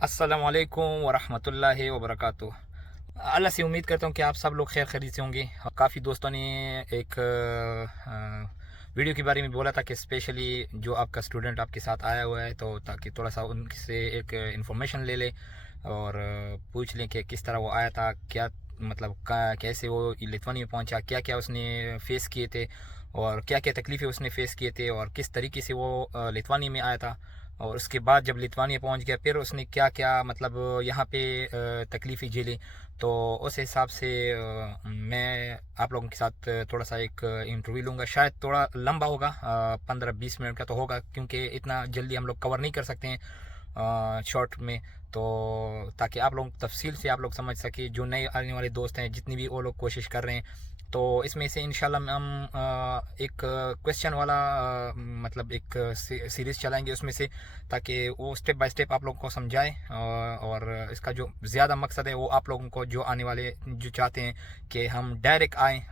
अस्सलाम वालेकुम वरहमतुल्लाहि वबरकातुह। अल्लाह से उम्मीद करता हूँ कि आप सब लोग खैर खैरियत से होंगे। काफ़ी दोस्तों ने एक वीडियो के बारे में बोला था कि स्पेशली जो आपका स्टूडेंट आपके साथ आया हुआ है, तो ताकि थोड़ा सा उनसे एक इंफॉर्मेशन ले ले और पूछ लें कि किस तरह वो आया था, क्या मतलब कैसे वो लिथुआनिया में पहुंचा, क्या क्या उसने फ़ेस किए थे और क्या क्या तकलीफ़ें उसने फ़ेस किए थे और किस तरीके से वो लिथुआनिया में आया था। और उसके बाद जब लिथुआनिया पहुंच गया फिर उसने क्या क्या मतलब यहाँ पे तकलीफ़ें झेली। तो उस हिसाब से मैं आप लोगों के साथ थोड़ा सा एक इंटरव्यू लूँगा। शायद थोड़ा लंबा होगा, 15-20 मिनट का तो होगा, क्योंकि इतना जल्दी हम लोग कवर नहीं कर सकते हैं शॉर्ट में। तो ताकि आप लोग तफसील से आप लोग समझ सके, जो नए आने वाले दोस्त हैं जितनी भी वो लोग कोशिश कर रहे हैं, तो इसमें से इंशाल्लाह हम एक क्वेश्चन वाला मतलब एक सीरीज़ चलाएंगे उसमें से, ताकि वो स्टेप बाय स्टेप आप लोगों को समझाए। और इसका जो ज़्यादा मकसद है वो आप लोगों को, जो आने वाले जो चाहते हैं कि हम डायरेक्ट आएँ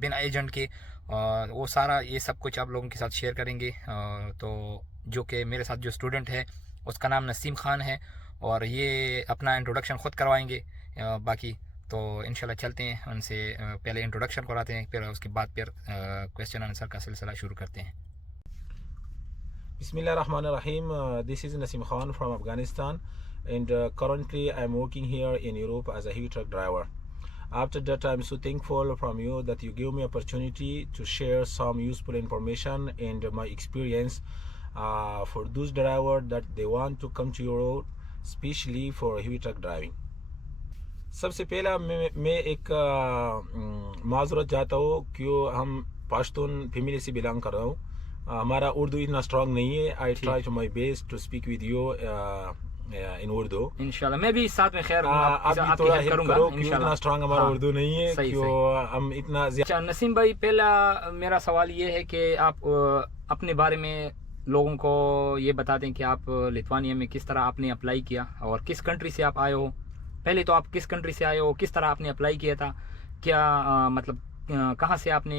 बिना एजेंट के, वो सारा ये सब कुछ आप लोगों के साथ शेयर करेंगे। तो जो कि मेरे साथ जो स्टूडेंट है उसका नाम नसीम ख़ान है और ये अपना इंट्रोडक्शन ख़ुद करवाएंगे। बाकी तो इंशाल्लाह चलते हैं उनसे, पहले इंट्रोडक्शन कराते हैं, फिर उसके बाद फिर क्वेश्चन आंसर का सिलसिला शुरू करते हैं। Bismillahirrahmanirrahim. This is Nasim Khan from Afghanistan, and currently I'm working here in Europe as a heavy truck driver. After that, I'm so thankful from you that you give me opportunity to share some useful information and my experience for those drivers that they want to come to Europe, especially for heavy truck driving. सबसे पहला मैं एक माजरत चाहता हूँ कि हम Pashtun family से बिलोंग कर रहा हूँ। हमारा उर्दू इतना स्ट्रांग नहीं है। I try to my best to speak with you in Urdu. इंशाल्लाह मैं भी साथ में खैर आप भी थोड़ा हेल्प करो, क्योंकि इतना स्ट्रांग हमारा उर्दू नहीं है, क्यों हम इतना। अच्छा नसीम भाई, पहला मेरा सवाल ये है कि आप अपने बारे में लोगों को ये बता दें कि आप लिथुआनिया में किस तरह आपने अप्लाई किया और किस कंट्री से आप आए हो। पहले तो आप किस कंट्री से आए हो, किस तरह आपने अप्लाई किया था, क्या मतलब कहाँ से आपने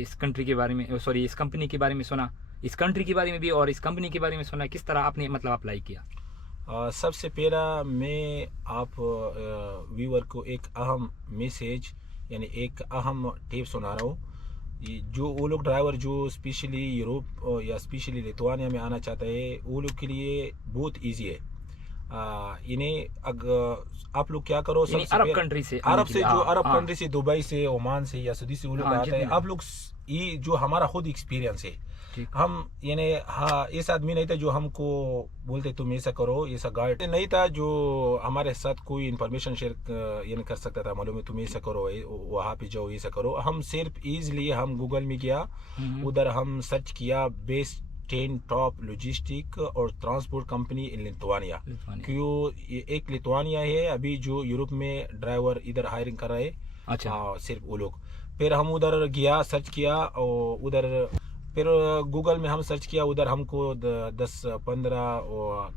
इस कंट्री के बारे में, सॉरी इस कंपनी के बारे में सुना, इस कंट्री के बारे में भी और इस कंपनी के बारे में सुना, किस तरह आपने मतलब अप्लाई किया। सबसे पहला मैं आप व्यूअर को एक अहम मैसेज यानी एक अहम टिप सुना रहा हूँ। जो वो लोग ड्राइवर जो स्पेशली यूरोप या स्पेशली लिथुआनिया में आना चाहते हैं, वो लोग के लिए बहुत ईजी है। इन्हें आप लोग क्या करो, अरब कंट्री से, अरब से, जो अरब कंट्री से, दुबई से, ओमान से या सऊदी से वो लोग आते हैं। आप लोग ये जो हमारा खुद एक्सपीरियंस है, हम यानी हाँ इस आदमी नहीं था जो हमको बोलते तुम ऐसा करो, ऐसा गाइड नहीं था जो हमारे साथ कोई इन्फॉर्मेशन शेयर ये नहीं कर सकता था, मालूम है तुम ऐसा करो, वहाँ पे जाओ, ऐसा करो। हम सिर्फ ईजिली हम गूगल में गया, उधर हम सर्च किया बेस्ट 10 टॉप लॉजिस्टिक और ट्रांसपोर्ट कंपनी इन लिथुआनिया। क्यों एक लिथुआनिया है अभी जो यूरोप में ड्राइवर इधर हायरिंग कर रहे हैं। अच्छा सिर्फ वो लोग। फिर हम उधर गया, सर्च किया और उधर फिर गूगल में हम सर्च किया, उधर हमको 10-15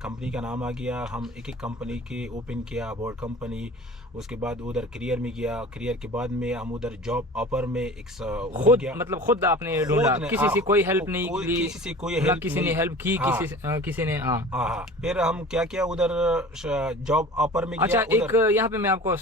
कंपनी का नाम आ गया। हम एक एक कंपनी के ओपन किया, अबाउट कंपनी। उसके बाद उधर करियर में गया, करियर के बाद में हम उधर जॉब ऑफर में एक खुद मतलब खुद आपने ढूंढा, किसी से कोई हेल्प नहीं ली, किसी से कोई हेल्प, किसी ने हेल्प की, किसी ने हाँ। फिर हम क्या किया, उधर जॉब ऑफर में। अच्छा एक यहाँ पे मैं आपको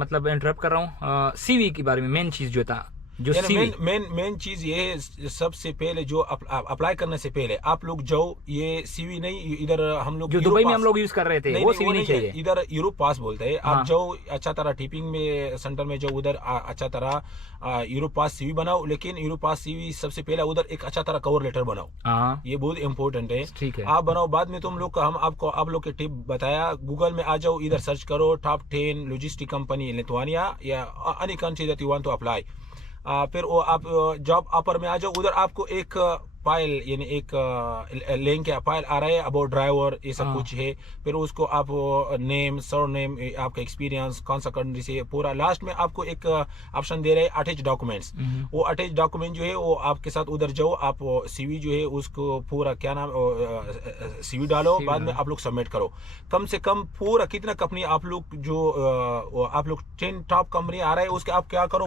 मतलब इंटरप्ट कर रहा हूँ, सीवी के बारे में मेन चीज जो था, जो मेन चीज ये है, सबसे पहले जो अप्लाई करने से पहले आप लोग जाओ, ये सीवी नहीं, इधर हम लोग जो दुबई में हम लोग यूज कर रहे थे वो सीवी नहीं चाहिए, इधर यूरोप पास बोलते हैं। आप जाओ अच्छा तरह टिपिंग में सेंटर में जाओ, उधर अच्छा तरह यूरोप पास सीवी बनाओ। लेकिन यूरोप पास सीवी सबसे पहले उधर एक अच्छा तरह कवर लेटर बनाओ, ये बहुत इंपॉर्टेंट है। ठीक है, आप बनाओ, बाद में तुम लोग हम आपको आप लोग के टिप बताया। गूगल में आ जाओ, इधर सर्च करो top 10 logistic company in Lithuania या any country that you want to apply. फिर वो आप जॉब ऑफर में आ जाओ, उधर आपको एक फाइल यानी एक लिंक या फाइल आ रहा है अबाउट ड्राइवर, ये सब कुछ है। फिर उसको आप नेम, सर नेम, आपका एक्सपीरियंस, कौन सा कंट्री से, पूरा। लास्ट में आपको एक ऑप्शन दे रहे हैं अटैच डॉक्यूमेंट्स। वो अटैच डॉक्यूमेंट जो है वो आपके साथ उधर जाओ, आप सीवी जो है उसको पूरा क्या नाम सीवी डालो, बाद में आप लोग सबमिट करो। कम से कम पूरा कितना कंपनी आप लोग जो आप लोग 10 टॉप कंपनी आ रहा है उसके आप क्या करो,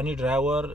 any driver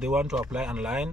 they want to apply online,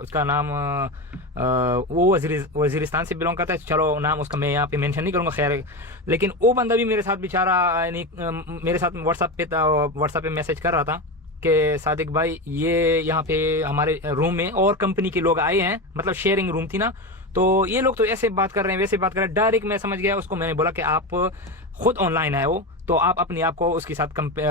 उसका नाम वो वजीरिस्तान से बिलोंग करता है, चलो नाम उसका मैं यहाँ पे मेंशन नहीं करूँगा, खैर। लेकिन वो बंदा भी मेरे साथ बेचारा यानी मेरे साथ व्हाट्सएप पे मैसेज कर रहा था कि सादिक भाई ये यहाँ पे हमारे रूम में और कंपनी के लोग आए हैं, मतलब शेयरिंग रूम थी ना, तो ये लोग तो ऐसे बात कर रहे हैं वैसे बात कर रहे हैं। डायरेक्ट मैं समझ गया उसको, मैंने बोला कि आप खुद ऑनलाइन आए हो तो आप अपने आप को उसके साथ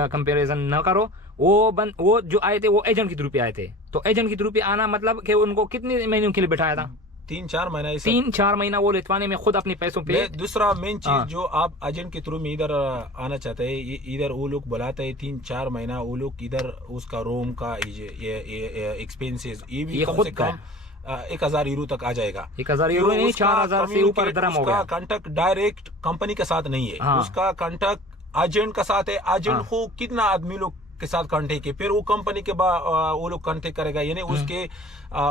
कंपेरिजन न करो। वो जो आए थे वो एजेंट के थ्रू पे आए थे, तो एजेंट के थ्रू पे आना मतलब कि उनको कितने महीनों के लिए बिठाया था? 3-4 महीना। 3-4 महीना वो लिथुआनिया में खुद अपने पैसों पे। दूसरा मेन चीज जो आप एजेंट के थ्रू में इधर आना चाहते हैं, इधर वो लोग बुलाते हैं 3-4 महीना, वो लोग इधर उसका रूम का एक्सपेंसेस ये भी कम से कम 1000 यूरो तक आ जाएगा। 1000 यूरो नहीं, 4000 से ऊपर दरम हो गया। उसका कांटेक्ट डायरेक्ट कंपनी के साथ नहीं है, उसका कांटेक्ट एजेंट का साथ है। एजेंट को कितना आदमी लोग के साथ कांटेक्ट है, फिर वो कंपनी के बाद वो लोग कांटेक्ट करेगा, यानी उसके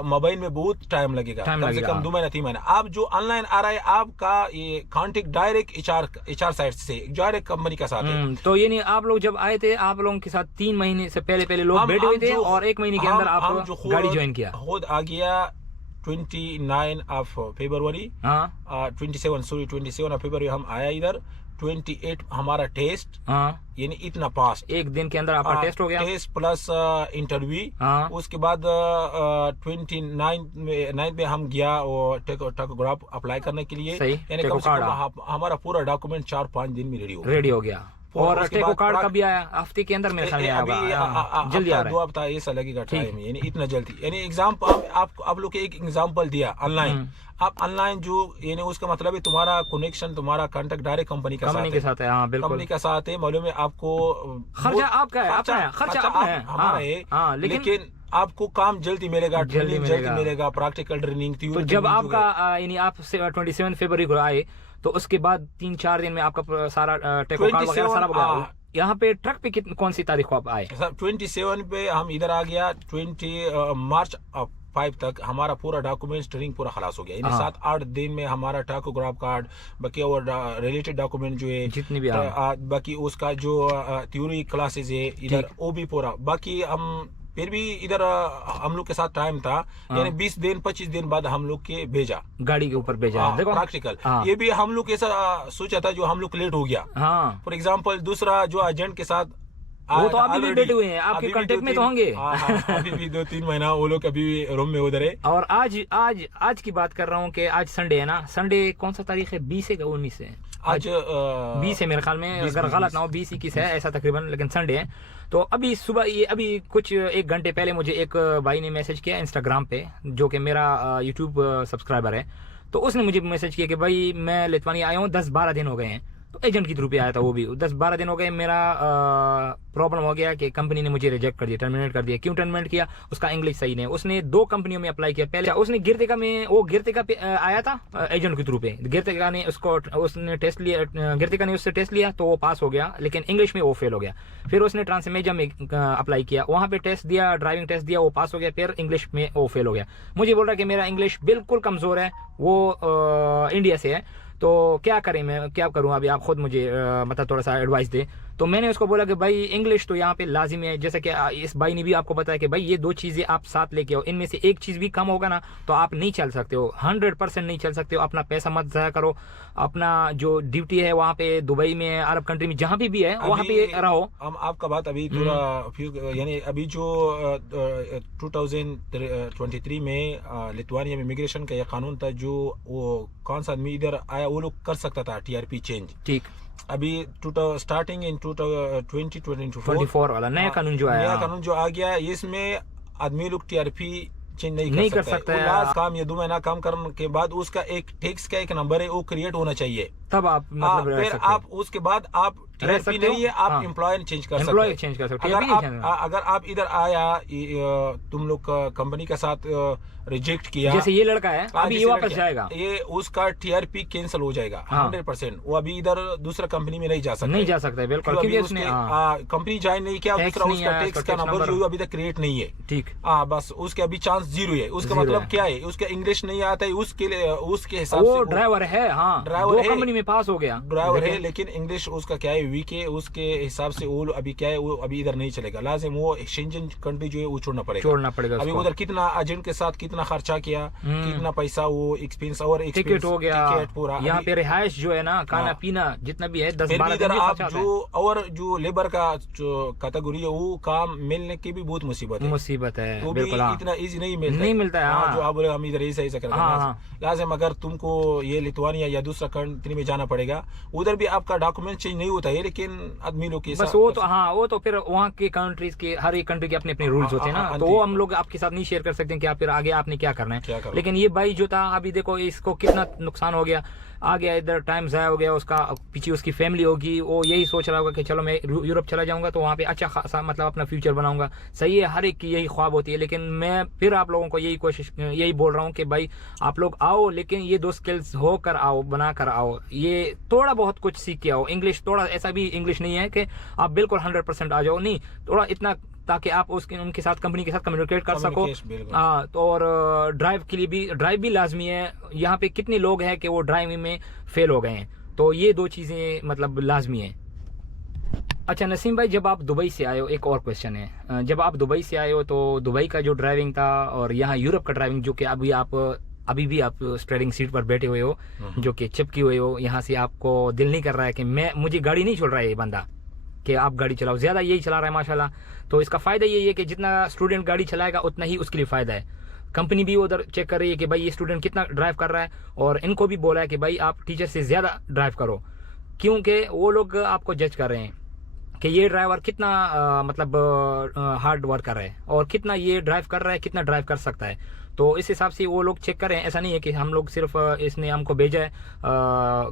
मोबाइल में बहुत टाइम लगेगा, कम से कम 2 महीना 3 महीना। आप जो ऑनलाइन आ रहा है आपका ये कांटेक्ट डायरेक्ट एचआर साइट से डायरेक्ट कंपनी के साथ है। तो ये नहीं, आप लोग जब आए थे आप लोगों के साथ 3 महीने से पहले लोग बैठे हुए थे और 1 महीने के अंदर आप गाड़ी ज्वाइन किया। खुद आ गया 29 ऑफ फरवरी, 27 ऑफ फरवरी हम आया इधर। 28 हमारा टेस्ट, यानी इतना पास 1 दिन के अंदर आपका टेस्ट हो गया, टेस्ट प्लस इंटरव्यू। उसके बाद 29 में हम गया और टेकोग्राफ अप्लाई करने के लिए, यानी कम से कम हमारा पूरा डॉक्यूमेंट 4-5 दिन में रेडी हो गया। और टेको कार्ड कभी आया? हफ्ते के अंदर मेरे ख्याल में आएगा, जल्दी आ रहा है। 2 हफ्ता ऐसा लगेगा टाइम, यानी इतना जल्दी। यानी एग्जांपल आप लोग एक एग्जांपल दिया ऑनलाइन, आप ऑनलाइन जो यानी उसका मतलब है तुम्हारा कनेक्शन, तुम्हारा कांटेक्ट डायरेक्ट कंपनी के साथ है। हाँ बिल्कुल, कंपनी के साथ है। मालूम है आपको खर्चा आपका है, खर्चा हमारा है, लेकिन आपको काम जल्दी मिलेगा, ट्रेनिंग जल्दी मिलेगा, प्रैक्टिकल ट्रेनिंग। तो जब आपका यानी आप 27 फरवरी को आए तो उसके बाद 3-4 दिन में आपका सारा टेको कार्ड वगैरह सारा हो गया। यहाँ पे ट्रक पे कौन सी तारीख को आप आए? 27 पे हम इधर आ गया। 20 मार्च 5 तक हमारा पूरा डॉक्यूमेंट्स ट्रेनिंग पूरा खलास हो गया। यानी 7-8 दिन में हमारा टाकोग्राफ कार्ड, बाकी और रिलेटेड डॉक्यूमेंट जो है जितनी भी बाकी उसका जो थ्योरी क्लासेस है इधर वो भी पूरा। बाकी हम फिर भी इधर हम लोग के साथ टाइम था, यानी 20 दिन 25 दिन बाद हम लोग के भेजा, गाड़ी के ऊपर भेजा। देखो प्रैक्टिकल ये भी हम लोग ऐसा सोचा था जो हम लोग लेट हो गया। फॉर एग्जांपल दूसरा जो एजेंट के साथ वो तो अभी भी बैठे हुए हैं, आपके कांटेक्ट में तो होंगे। अभी भी 2-3 महीना वो लोग अभी रूम में उधर है। और आज की बात कर रहा हूँ कि आज संडे है ना, संडे कौन सा तारीख है? 20 है 19 है? आज 20 है मेरे ख्याल में, अगर गलत ना हो 20-21 है ऐसा तकरीबन, लेकिन संडे है। तो अभी सुबह ये अभी कुछ 1 घंटे पहले मुझे एक भाई ने मैसेज किया इंस्टाग्राम पे, जो कि मेरा यूट्यूब सब्सक्राइबर है। तो उसने मुझे मैसेज किया कि भाई मैं लिथुआनिया आया हूँ, 10-12 दिन हो गए हैं। तो एजेंट की थ्रू पे आया था वो भी। 10-12 दिन हो गए, मेरा प्रॉब्लम हो गया कि कंपनी ने मुझे रिजेक्ट कर दिया, टर्मिनेट कर दिया। क्यों टर्मिनेट किया? उसका इंग्लिश सही नहीं। उसने 2 कंपनियों में अप्लाई किया। पहले उसने गिरतिका में, वो गिरतिका पे आया था एजेंट के थ्रू पे। गिरतिका ने उसने टेस्ट लिया, गिरतिका ने उससे टेस्ट लिया तो वो पास हो गया, लेकिन इंग्लिश में वो फेल हो गया। फिर उसने ट्रांसमेजा में अप्लाई किया, वहाँ पे टेस्ट दिया, ड्राइविंग टेस्ट दिया, वो पास हो गया। फिर इंग्लिश में वो फेल हो गया। मुझे बोल रहा है कि मेरा इंग्लिश बिल्कुल कमज़ोर है, वो इंडिया से है, तो क्या करें, मैं क्या करूं? अभी आप खुद मुझे मतलब थोड़ा सा एडवाइस दे। तो मैंने उसको बोला कि भाई इंग्लिश तो यहाँ पे लाजिम है, जैसे कि इस भाई ने भी आपको बताया कि भाई ये 2 चीज़ें आप साथ लेके आओ, इनमें से एक चीज़ भी कम होगा ना तो आप नहीं चल सकते हो, 100% नहीं चल सकते हो। अपना पैसा मत ज़ाया करो, अपना जो ड्यूटी है वहाँ पे दुबई में, अरब कंट्री में, जहाँ भी है वहाँ पे रहो। हम आपका बात अभी थोड़ा यानी अभी जो 2023 में लिथुआनिया में इमिग्रेशन का ये कानून था, जो वो कौन सा आदमी इधर आया वो लोग कर सकता था TRP चेंज। ठीक, अभी स्टार्टिंग इन 2024 वाला नया कानून जो आया, नया कानून जो आ गया, इसमें आदमी लोग TRP चेंज नहीं कर सकता है। काम या 2 महीना काम करने के बाद उसका एक टैक्स का एक नंबर है, वो क्रिएट होना चाहिए, तब आप मतलब फिर आप उसके बाद आप TRP नहीं है, आप एम्प्लॉयर चेंज कर सकते हैं। अगर आप इधर आया, तुम लोग कंपनी के साथ रिजेक्ट किया, जैसे ये लड़का है अभी ये वापस जाएगा, ये उसका TRP कैंसिल हो जाएगा 100%। वो अभी इधर दूसरा कंपनी में नहीं जा सकता, बिल्कुल, क्योंकि उसने कंपनी ज्वाइन नहीं किया, दूसरा उसका टैक्स का नंबर जो अभी तक क्रिएट नहीं है। ठीक, बस उसके अभी चांस 0 है। उसका मतलब क्या है? उसका इंग्लिश नहीं आता है, उसके हिसाब से ड्राइवर है, ड्राइवर है, कंपनी में पास हो गया, ड्राइवर है, लेकिन इंग्लिश उसका क्या है, वीक है, उसके हिसाब से वो अभी क्या है, वो अभी इधर नहीं चलेगा, लाजिम वो शेंजन कंट्री जो है वो छोड़ना पड़ेगा अभी उसको। उधर कितना एजेंट के साथ कितना खर्चा किया, कितना पैसा वो एक्सपेंस और टिकट हो गया, टिकट पूरा, यहाँ पे रिहाइश जो है ना, खाना पीना जितना भी है 10-12 इधर दिन आप का जो और जो लेबर का जो कैटेगरी है वो काम मिलने की भी बहुत मुसीबत है, है। वो भी बिल्कुल हाँ, इतना इजी नहीं मिलता है। हाँ। जो आप बोले हम इधर ऐसा करते हैं, लाजिम अगर तुमको ये लिथुआनिया या दूसरा कंट्री में जाना पड़ेगा, उधर भी आपका डॉक्यूमेंट चेंज नहीं होता है, लेकिन आदमी लोग के बस वो तो हाँ, वो तो फिर वहाँ के कंट्रीज के हर एक कंट्री के अपने अपने रूल्स होते हैं ना, तो वो हम लोग आपके साथ नहीं शेयर कर सकते कि आप फिर आगे आपने क्या करना है। लेकिन ये भाई जो था, अभी देखो इसको कितना नुकसान हो गया, आ गया इधर, टाइम ज़ाया हो गया उसका, पीछे उसकी फैमिली होगी, वो यही सोच रहा होगा कि चलो मैं यूरोप चला जाऊंगा तो वहाँ पे अच्छा खासा मतलब अपना फ्यूचर बनाऊंगा। सही है, हर एक की यही ख्वाब होती है, लेकिन मैं फिर आप लोगों को यही बोल रहा हूँ कि भाई आप लोग आओ, लेकिन ये 2 स्किल्स हो कर आओ, बना कर आओ, ये थोड़ा बहुत कुछ सीख के आओ। इंग्लिश थोड़ा, ऐसा भी इंग्लिश नहीं है कि आप बिल्कुल 100% आ जाओ, नहीं, थोड़ा इतना ताकि आप उनके साथ, कंपनी के साथ कम्युनिकेट कर सको। हाँ, तो और ड्राइव के लिए भी, ड्राइव भी लाजमी है। यहाँ पे कितने लोग हैं कि वो ड्राइविंग में फेल हो गए हैं, तो ये 2 चीज़ें मतलब लाजमी है। अच्छा नसीम भाई, जब आप दुबई से आए हो, एक और क्वेश्चन है, जब आप दुबई से आए हो तो दुबई का जो ड्राइविंग था और यहाँ यूरोप का ड्राइविंग, जो कि अभी भी आप स्टीयरिंग सीट पर बैठे हुए हो, जो कि चिपकी हुए हो, यहाँ से आपको दिल नहीं कर रहा है कि मुझे गाड़ी नहीं छोड़ रहा है ये बंदा कि आप गाड़ी चलाओ, ज़्यादा यही चला रहा है माशाल्लाह। तो इसका फ़ायदा यही है कि जितना स्टूडेंट गाड़ी चलाएगा उतना ही उसके लिए फ़ायदा है। कंपनी भी उधर चेक कर रही है कि भाई ये स्टूडेंट कितना ड्राइव कर रहा है, और इनको भी बोला है कि भाई आप टीचर से ज़्यादा ड्राइव करो, क्योंकि वो लोग आपको जज कर रहे हैं कि ये ड्राइवर कितना मतलब हार्ड वर्क कर रहा है, और कितना ये ड्राइव कर रहा है, कितना ड्राइव कर सकता है। तो इस हिसाब से वो लोग चेक कर रहे हैं। ऐसा नहीं है कि हम लोग सिर्फ इसने हमको भेजा है,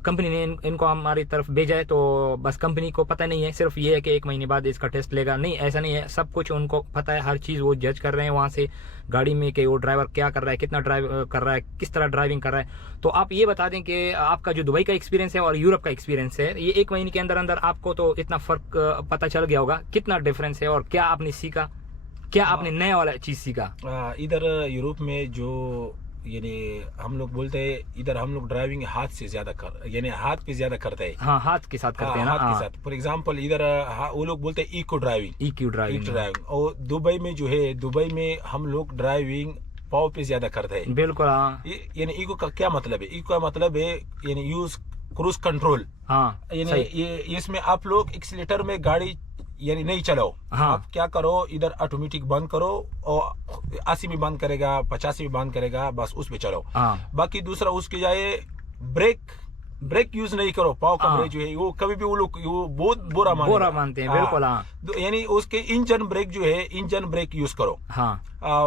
कंपनी ने इनको हमारी तरफ भेजा है, तो बस कंपनी को पता नहीं है, सिर्फ ये है कि 1 महीने बाद इसका टेस्ट लेगा, नहीं, ऐसा नहीं है। सब कुछ उनको पता है, हर चीज़ वो जज कर रहे हैं वहाँ से गाड़ी में कि वो ड्राइवर क्या कर रहा है, कितना ड्राइव कर रहा है, किस तरह ड्राइविंग कर रहा है। तो आप ये बता दें कि आपका जो दुबई का एक्सपीरियंस है और यूरोप का एक्सपीरियंस है, ये 1 महीने के अंदर अंदर आपको तो इतना फ़र्क पता चल गया होगा, कितना डिफरेंस है और क्या आपने सीखा, क्या आपने नया वाला चीज़ सीखा? इधर यूरोप में जो यानी हम लोग बोलते हैं, इधर हम लोग ड्राइविंग हाथ से ज्यादा यानी हाथ पे ज्यादा करते हैं। हाँ, हाथ के साथ करते हैं ना, हाथ के साथ। फॉर एग्जांपल इधर वो लोग बोलते हैं इको ड्राइविंग, और दुबई में जो है, दुबई में हम लोग ड्राइविंग पाव पे ज्यादा करते हैं। बिल्कुल हाँ। यानी इको का क्या मतलब है? इको का मतलब है यानी यूज क्रूज कंट्रोल। हाँ, यानी ये इसमें आप लोग एक्सीलेटर में गाड़ी यानी नहीं चलाओ। हाँ। आप क्या करो, इधर ऑटोमेटिक बंद करो, और 80 में बंद करेगा, 50 में बंद करेगा, बस उस पे चलो। हाँ। बाकी दूसरा उसके जाए ब्रेक यूज नहीं करो। पाव का ब्रेक जो है वो कभी भी वो लोग वो बहुत बुरा मानते हैं। बिल्कुल हाँ। यानी उसके इंजन ब्रेक जो है, इंजन ब्रेक यूज करो। हाँ,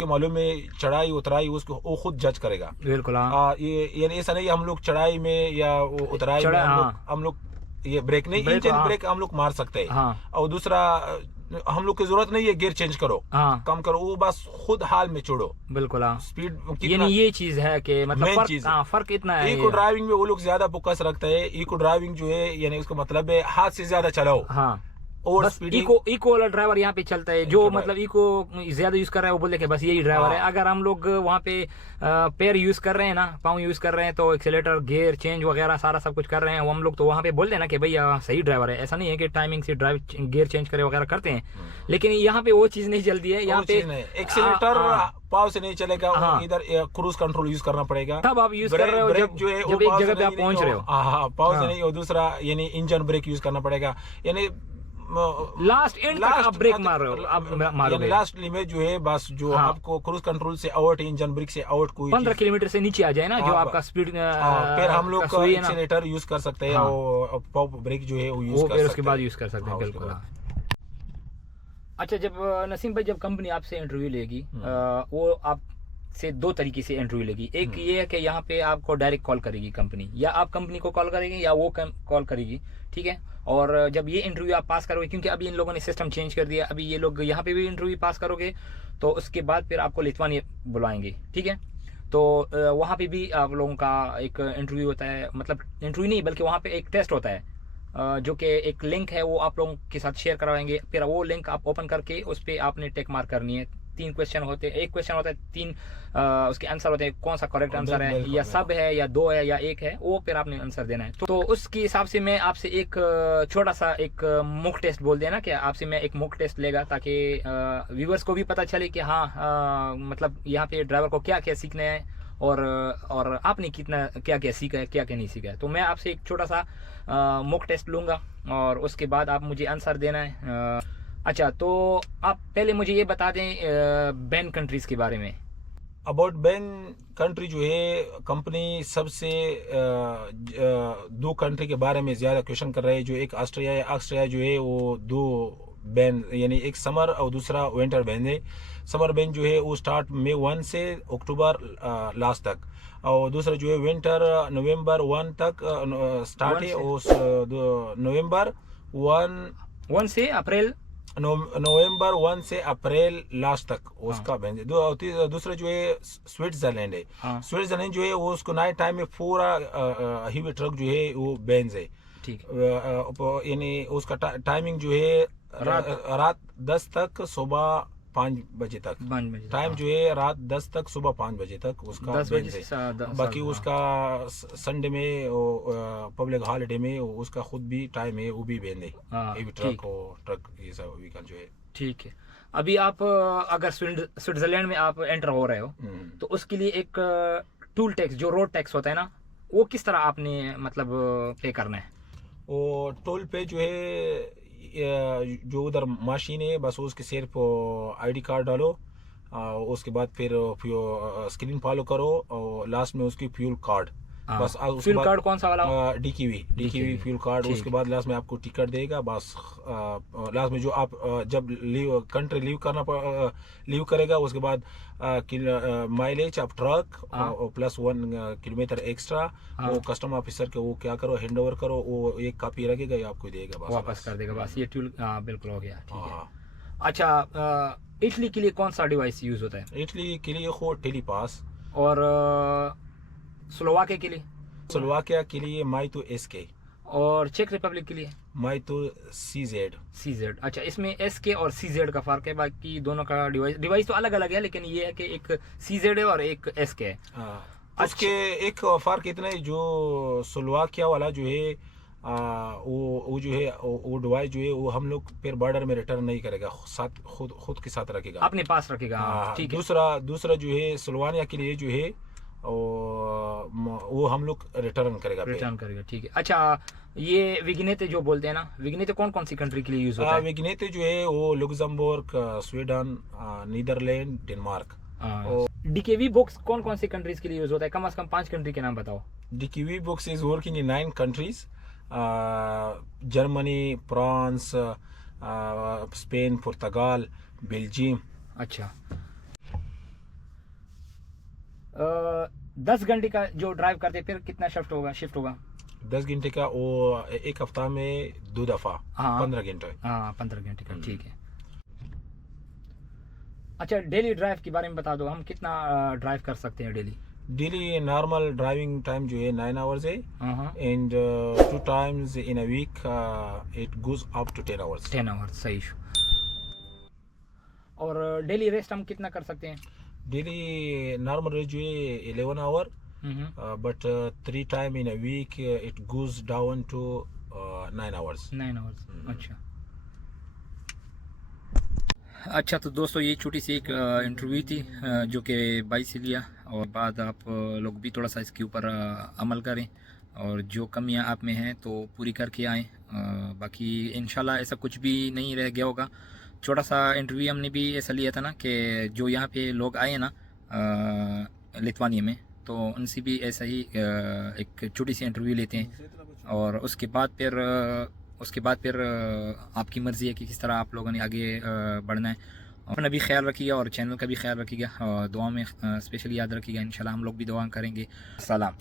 मालूम है, चढ़ाई उतराई उसको वो खुद जज करेगा। बिल्कुल हाँ। ये यानी ऐसा नहीं हम लोग चढ़ाई में या उतराई में हम लोग ये ब्रेक नहीं, इंजन ब्रेक हम लोग मार सकते हैं। हाँ। और दूसरा हम लोग की जरूरत नहीं है गियर चेंज करो, हाँ। कम करो, वो बस खुद हाल में छोड़ो। बिल्कुल हाँ। स्पीड यानी ये चीज है कि मतलब फर्क इतना है। इको ड्राइविंग में वो लोग ज्यादा फोकस रखते हैं। इको ड्राइविंग जो है यानी उसका मतलब है हाथ से ज्यादा चलाओ। हाँ। और बस इको वाला ड्राइवर यहाँ पे चलता है, जो मतलब इको ज्यादा यूज कर रहा है वो बोलते हैं बस यही ड्राइवर है। अगर हम लोग वहाँ पे पैर यूज कर रहे हैं ना, पाँव यूज कर रहे हैं, तो एक्सेलेटर, गियर चेंज वगैरह सारा सब कुछ कर रहे हैं, वो हम लोग तो वहाँ पे बोल देना कि भैया सही ड्राइवर है। ऐसा नहीं है कि टाइमिंग से गियर चेंज करे वगैरह करते हैं, लेकिन यहाँ पे वो चीज नहीं चलती है। यहाँ पे एक्सेलेटर पाव से नहीं चलेगा। इधर क्रूज कंट्रोल यूज करना पड़ेगा। तब आप यूज कर रहे हो जब एक जगह पे आप पहुंच रहे हो। हाँ, पाव से नहीं। और दूसरा यानी इंजन ब्रेक यूज करना पड़ेगा। यानी लास्ट एंड तक आप ब्रेक मार रहे हो, आप मारोगे। लास्ट लिमिट जो है बस जो आपको क्रूज कंट्रोल से आउट, इंजन ब्रेक से आउट, कोई 15 किलोमीटर से नीचे आ जाए ना, जो आपका स्पीड, फिर हम लोग एक्सीलरेटर यूज कर सकते हैं, और पाव ब्रेक जो है वो यूज कर सकते हैं, उसके बाद यूज कर सकते हैं। बिल्कुल। अच्छा, जब नसीम भाई, जब कंपनी आपसे इंटरव्यू लेगी, वो आप से 2 तरीके से इंटरव्यू लेगी। एक ये है कि यहाँ पे आपको डायरेक्ट कॉल करेगी कंपनी, या आप कंपनी को कॉल करेंगे या वो कॉल करेगी, ठीक है। और जब ये इंटरव्यू आप पास करोगे, क्योंकि अभी इन लोगों ने सिस्टम चेंज कर दिया, अभी ये लोग यहाँ पे भी इंटरव्यू पास करोगे तो उसके बाद फिर आपको लिथुआनिया बुलाएंगे, ठीक है। तो वहाँ पे भी आप लोगों का एक इंटरव्यू होता है, मतलब इंटरव्यू नहीं बल्कि वहाँ पे एक टेस्ट होता है, जो कि एक लिंक है, वो आप लोगों के साथ शेयर करवाएंगे। फिर वो लिंक आप ओपन करके उस पर आपने टिक मार्क करनी है, 3 क्वेश्चन होते हैं, एक क्वेश्चन होता है 3 उसके आंसर होते हैं, कौन सा करेक्ट आंसर है, बिल्कुल, या सब है या 2 है या 1 है, वो फिर आपने आंसर देना है। तो उसके हिसाब से मैं आपसे एक छोटा सा एक मॉक टेस्ट बोल देना कि आपसे मैं एक मॉक टेस्ट लेगा, ताकि व्यूवर्स को भी पता चले कि हाँ मतलब यहाँ पे ड्राइवर को क्या क्या सीखना है, और आपने कितना क्या क्या सीखा है, क्या क्या नहीं सीखा है। तो मैं आपसे एक छोटा सा मॉक टेस्ट लूँगा और उसके बाद आप मुझे आंसर देना है। अच्छा, तो आप पहले मुझे ये बता दें बैन कंट्रीज़ के बारे में। अबाउट बैन कंट्री जो है, कंपनी सबसे 2 कंट्री के बारे में ज़्यादा क्वेश्चन कर रहे हैं। जो एक ऑस्ट्रिया है, ऑस्ट्रिया जो है वो 2 बैन, यानी एक समर और दूसरा विंटर बैन है। समर बैन जो है वो स्टार्ट मई 1 से अक्टूबर लास्ट तक, और दूसरा जो है विंटर नवंबर 1 तक स्टार्ट है, और नवंबर 1 से अप्रैल नवंबर 1 से अप्रैल लास्ट तक उसका बैन है। दूसरा जो है स्विट्जरलैंड है। स्विट्जरलैंड जो है वो उसको नाइट टाइम में पूरा हेवी ट्रक जो है वो बैन है। ठीक, यानी उसका टाइमिंग जो है रात 10 तक सुबह 5 बजे तक। टाइम जो है रात 10 तक सुबह 5 बजे तक उसका 10 बैन बजे है। से बाकी उसका संडे में पब्लिक हॉलिडे में उसका खुद भी टाइम है, वो भी बैन है। हेवी ट्रक और ट्रक ये सब व्हीकल जो है। ठीक है। अभी आप अगर स्विट्जरलैंड में आप एंटर हो रहे हो, तो उसके लिए एक टूल टैक्स, जो रोड टैक्स होता है ना, वो किस तरह आपने मतलब पे करना है? वो टोल पे जो है, जो उधर मशीन है बस उसके सिर्फ आईडी कार्ड डालो, उसके बाद फिर स्क्रीन फॉलो करो, और लास्ट में उसकी फ्यूल कार्ड, बस फ्यूल कार्ड कौन सा वाला? डीक्यूवी फ्यूल कार्ड। उसके बाद लास्ट में आपको टिकट देगा। बस लास्ट में जो आप जब कंट्री लीव करेगा, उसके बाद mileage of truck plus 1 kilometre extra, वो कस्टम ऑफिसर के वो क्या करो, हैंड ओवर करो, वो एक कॉपी रखेगा, ये आपको देगा, बस वापस कर देगा। बस ये टूल बिल्कुल हो गया। ठीक है। अच्छा, इटली के लिए कौन सा डिवाइस यूज होता है? इटली के लिए हो टेलीपास, और स्लोवाकिया के लिए? स्लोवाकिया के लिए माइतो एसके, और चेक रिपब्लिक के लिए माइतो सीजेड। अच्छा, इसमें एसके और सीजेड का फर्क है, बाकी दोनों का डिवाइस तो अलग अलग है, लेकिन ये है कि एक सीजेड है और एक एसके है। उसके एक फर्क इतना है, जो स्लोवाकिया वाला जो है वो जो है वो डिवाइस जो है वो हम लोग फिर बॉर्डर में रिटर्न नहीं करेगा, साथ खुद के साथ रखेगा, अपने पास रखेगा। ठीक है। दूसरा जो है स्लोवानिया के लिए जो है वो हम लोग रिटर्न करेगा। ठीक है। अच्छा, ये विग्नेते जो बोलते हैं ना, विग्नेते कौन कौन सी कंट्री के लिए यूज होता है? विग्नेते जो है वो Luxembourg, Sweden, Netherlands, Denmark. डीकेवी box कौन कौन सी कंट्रीज के लिए यूज होता है? कम से कम 5 कंट्री के नाम बताओ। DKV box is working in 9 countries, Germany, France, Spain, पुर्तगाल, बेल्जियम। अच्छा, 10 घंटे का जो ड्राइव करते फिर कितना शिफ्ट होगा? 10 घंटे का वो एक हफ्ता में 2 दफा, 15 घंटे। 15 घंटे का। ठीक है। अच्छा, डेली ड्राइव के बारे में बता दो, हम कितना ड्राइव कर सकते हैं डेली? नॉर्मल ड्राइविंग टाइम जो है 9 आवर्स है, and 2 times in a week it goes up to 10 hours. 10 hours, सही। और डेली रेस्ट हम कितना कर सकते हैं? डेली नॉर्मल रेस्ट जो है 11 hour, but 3 time in a week it goes down to 9 hours. 9 hours. अच्छा, तो दोस्तों ये छोटी सी एक इंटरव्यू थी जो कि भाई से लिया, और बाद आप लोग भी थोड़ा सा इसके ऊपर अमल करें, और जो कमियां आप में हैं तो पूरी करके आएँ। बाकी इंशाल्लाह ऐसा कुछ भी नहीं रह गया होगा। छोटा सा इंटरव्यू हमने भी ऐसा लिया था ना, कि जो यहाँ पे लोग आए ना लिथुआनिया में, तो उनसे भी ऐसा ही एक छोटी सी इंटरव्यू लेते हैं, और उसके बाद फिर आपकी मर्ज़ी है कि किस तरह आप लोगों ने आगे बढ़ना है। अपना भी ख्याल रखिएगा और चैनल का भी ख्याल रखिएगा, और दुआ में स्पेशली याद रखिएगा। इंशाल्लाह हम लोग भी दुआ करेंगे। सलाम।